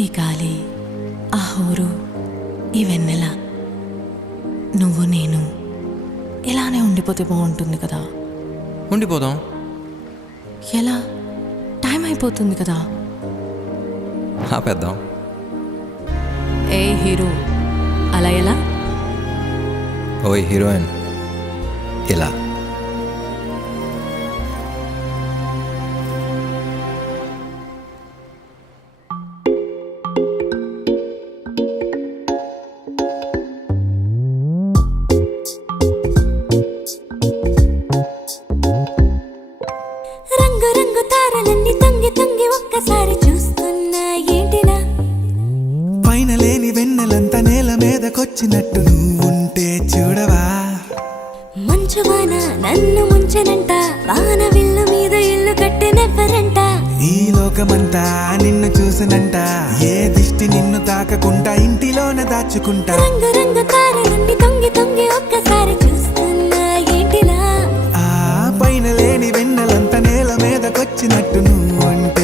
ఈ గాలి, ఆ హోరు, ఈ వెన్నెల, నువ్వు నేను ఇలానే ఉండిపోతే బాగుంటుంది కదా. ఉండిపోదాం. ఎలా? టైం అయిపోతుంది కదా. ఆపేద్దాం. ఏ హీరో, అలా ఎలా? ఓయ్ హీరోయిన్, ఇలా. రంగు రంగు తారలన్నీ తొంగి తొంగి ఒక్కసారి చూస్తున్నా ఏంటినా? పైన లేని వెన్నెలంతా నేల మీదకొచ్చినట్టు నువ్వుంటే చూడవా? మంచువాన నన్ను ముంచనంట, వాన విల్లు మీద ఇల్లు కట్టినెవ్వరంట. ఈ లోకమంతా నిన్ను చూసనంట, ఏ దిష్టి నిన్ను తాకకుండా ఇంటిలోన దాచుకుంటా. రంగు రంగు తారలన్నీ తొంగి తొంగి ఒక్కసారి చూస్తున్నా ఏంటినా? ఆ పైన లేని వెన్నెలంతా నేల మీదకొచ్చినట్టు నువ్వుంటే